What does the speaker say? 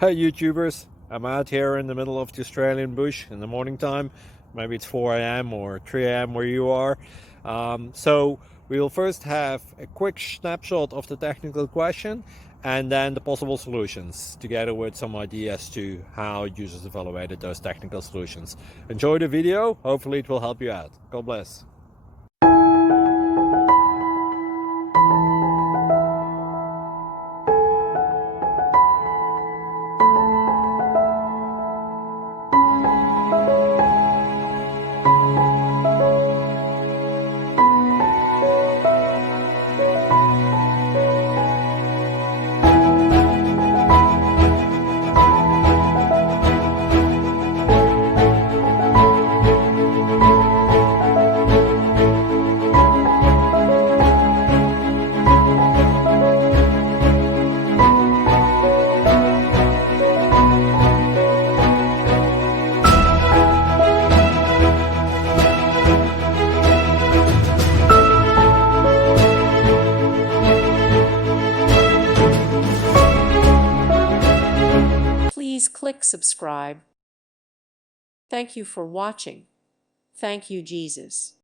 Hey YouTubers, I'm out here in the middle of the Australian bush in the morning time. Maybe it's 4 a.m. or 3 a.m. where you are. So we will first have a quick snapshot of the technical question and then the possible solutions, together with some ideas to how users evaluated those technical solutions. Enjoy the video, hopefully it will help you out. God bless. Please click subscribe. Thank you for watching. Thank you, Jesus.